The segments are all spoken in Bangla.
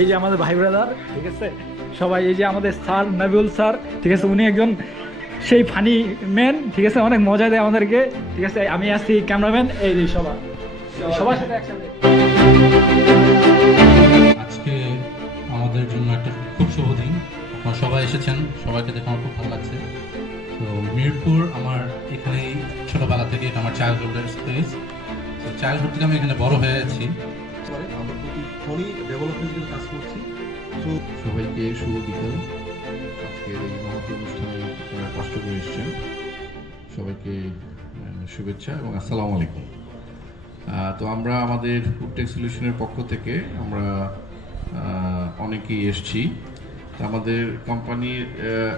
এই যে আমাদের ভাই ব্রাদার, ঠিক আছে সবাই, এই যে আমাদের স্যার নাবিউল স্যার, ঠিক আছে উনি একজন সেই ফানি ম্যান, ঠিক আছে অনেক মজা দেয় আমাদেরকে, ঠিক আছে। আমি আসছি ক্যামেরাম্যান, এই যে সবার সাথে একসাথে। আজকে আমাদের জন্য একটা খুব শুভ দিন, আপনারা সবাই এসেছেন, সবাইকে দেখে আমার খুব ভালো লাগছে। তো মিরপুর আমার এখানেই ছোটোবেলা থেকে আমার চাইল্ডহুডের স্পেস। তো চাইল্ডহুড থেকে আমি এখানে বড় হয়েছি, আমরা প্রতিক্ষণই ডেভেলপমেন্টের কাজ করছি। সবাইকে শুভ বিকেল। আজকের এই মহৎ অনুষ্ঠানে আপনারা কষ্ট করে এসেছেন, সবাইকে শুভেচ্ছা এবং আসসালামু আলাইকুম। তো আমরা আমাদের উডটেক সলিউশনের পক্ষ থেকে আমরা অনেকেই এসছি। আমাদের কোম্পানির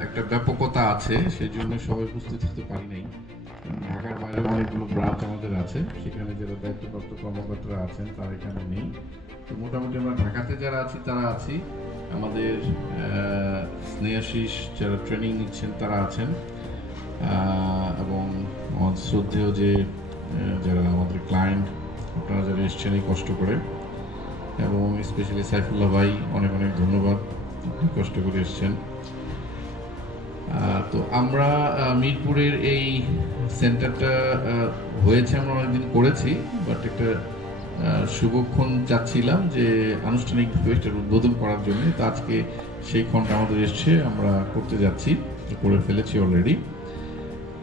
একটা ব্যাপকতা আছে, সেই জন্য সবাই উপস্থিত হতে পারি নাই। ঢাকার বাইরে অনেকগুলো ব্রাঞ্চ আমাদের আছে, সেখানে যারা দায়িত্বপ্রাপ্ত কর্মকর্তারা আছেন তারা এখানে নেই। তো মোটামুটি আমরা ঢাকাতে যারা আছি তারা আছি, আমাদের স্নেহাশিস যারা ট্রেনিং নিচ্ছেন তারা আছেন, এবং আমাদের শ্রদ্ধেয় যে যারা আমাদের ক্লায়েন্ট আপনারা যারা এসছেন এই কষ্ট করে, এবং স্পেশালি সাইফুল্লাহ ভাই অনেক অনেক ধন্যবাদ, আপনি কষ্ট করে এসছেন। তো আমরা মিরপুরের এই সেন্টারটা হয়েছে আমরা অনেকদিন করেছি, বাট একটা শুভক্ষণ চাচ্ছিলাম যে আনুষ্ঠানিকভাবে এটার উদ্বোধন করার জন্য। তো আজকে সেই ক্ষণটা আমাদের এসছে, আমরা করতে যাচ্ছি, করে ফেলেছি অলরেডি।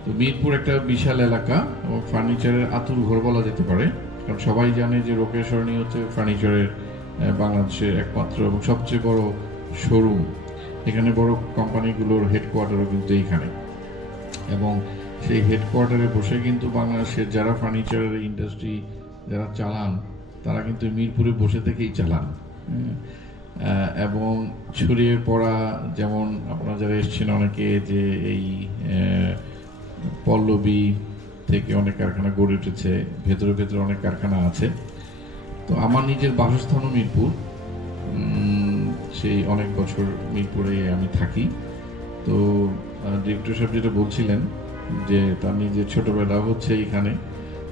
তো মিরপুর একটা বিশাল এলাকা এবং ফার্নিচারের আতুর ঘর বলা যেতে পারে, কারণ সবাই জানে যে রোকেয়া সরণি হচ্ছে ফার্নিচারের বাংলাদেশের একমাত্র এবং সবচেয়ে বড় শোরুম। এখানে বড় কোম্পানিগুলোর হেডকোয়ার্টারও কিন্তু এইখানে, এবং সেই হেডকোয়ার্টারে বসে কিন্তু বাংলাদেশের যারা ফার্নিচারের ইন্ডাস্ট্রি যারা চালান তারা কিন্তু মিরপুরে বসে থেকেই চালান। এবং ছড়িয়ে পড়া, যেমন আপনারা যারা এসছেন অনেকে, যে এই পল্লবী থেকে অনেক কারখানা গড়ে উঠেছে, ভেতরে ভেতরে অনেক কারখানা আছে। তো আমার নিজের বাসস্থানও মিরপুর, সেই অনেক বছর মিরপুরে আমি থাকি। তো ডিরেক্টর সাহেব যেটা বলছিলেন যে তার নিজের ছোটবেলা হচ্ছে এইখানে।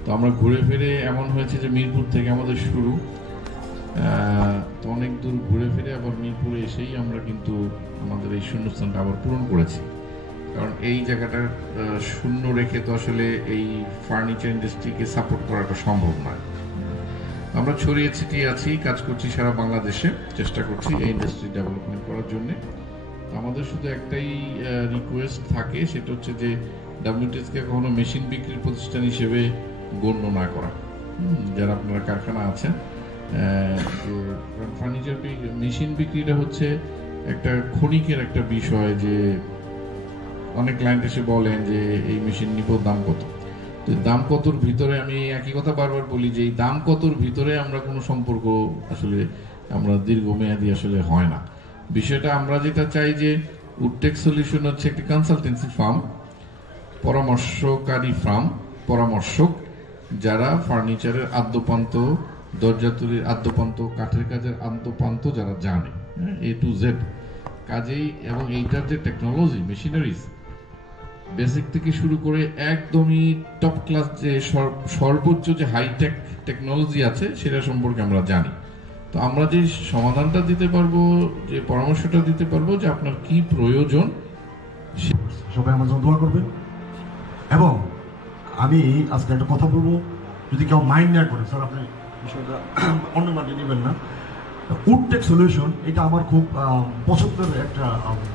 তো আমরা ঘুরে ফিরে এমন হয়েছে যে মিরপুর থেকে আমাদের শুরু, তো অনেক দূর ঘুরে ফিরে আবার মিরপুরে এসেই আমরা কিন্তু আমাদের এই শূন্যস্থানটা আবার পূরণ করেছি। কারণ এই জায়গাটা শূন্য রেখে তো আসলে এই ফার্নিচার ইন্ডাস্ট্রিকে সাপোর্ট করাটা সম্ভব নয়। আমরা ছড়িয়ে ছিটিয়ে আছি, কাজ করছি সারা বাংলাদেশে, চেষ্টা করছি এই ইন্ডাস্ট্রি ডেভেলপমেন্ট করার জন্য। আমাদের শুধু একটাই রিকোয়েস্ট থাকে, সেটা হচ্ছে যে ডাব্লিউটিএসকে কখনো মেশিন বিক্রির প্রতিষ্ঠান হিসেবে গণ্য না করা। যারা আপনারা কারখানা আছেন, যে ফার্নিচার মেশিন বিক্রিটা হচ্ছে একটা ক্ষণিকের একটা বিষয়, যে অনেক ক্লায়েন্ট এসে বলেন যে এই মেশিন নিব, দাম কত। তো দাম কতর ভিতরে আমি একই কথা বারবার বলি যে এই দাম কতর ভিতরে আমরা কোনো সম্পর্ক আসলে আমরা দীর্ঘমেয়াদী আসলে হয় না। বিষয়টা আমরা যেটা চাই যে উডটেক সলিউশন হচ্ছে একটি কনসালটেন্সি ফার্ম, পরামর্শকারী ফার্ম, পরামর্শক যারা ফার্নিচারের আদ্যপান্ত, দরজা তৈরির আদ্যপান্ত, কাঠের কাজের আদ্যপান্ত যারা জানে, A to Z কাজেই, এবং এইটার যে টেকনোলজি, মেশিনারিজ বেসিক থেকে শুরু করে একদমই টপ ক্লাস যে সর্বোচ্চ যে হাইটেক টেকনোলজি আছে সেটা সম্পর্কে আমরা জানি। তো আমরা যে সমাধানটা দিতে পারবো, যে পরামর্শটা দিতে পারবো যে আপনার কি প্রয়োজন, সবাই আমার জন্য দোয়া করবেন। এবং আমি আজকে একটা কথা বলবো, যদি কেউ মাইন্ড না করে, স্যার আপনি বিষয়টা অন্য মাঠে নেবেন না। উডটেক সলিউশন এটা আমার খুব পছন্দের একটা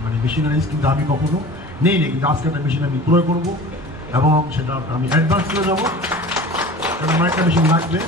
মানে মেশিনারিজ, কিন্তু আমি কখনো নেই, কিন্তু আজকে একটা মেশিন আমি ক্রয় করবো এবং সেটা আমি অ্যাডভান্স করে যাবো, কারণ আমার একটা মেশিন লাগবে।